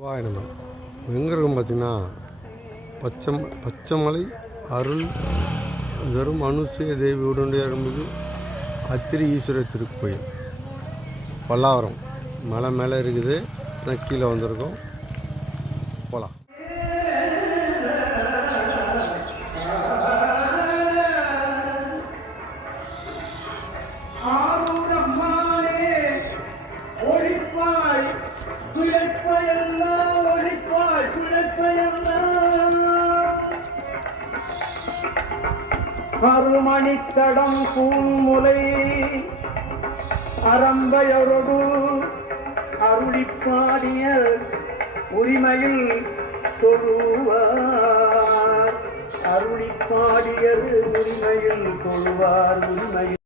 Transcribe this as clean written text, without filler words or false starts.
நம்ம எங்கே இருக்கோம் பார்த்தீங்கன்னா பச்சைமலை அருள் வெறும் அனுசூய தேவி உடனடியாக இருந்தது அத்திரி ஈஸ்வரர் திருக்கோயில் பல்லாவரம் மலை மேலே இருக்குது. கீழே வந்திருக்கோம், போகலாம். அருமணிக்கடம் பூமுலை அரம்பையரோடு அருளிப்பாடிய உரிமையில் தொழுவார். அருளிப்பாடியது உரிமையில் தொழுவார். உரிமையில்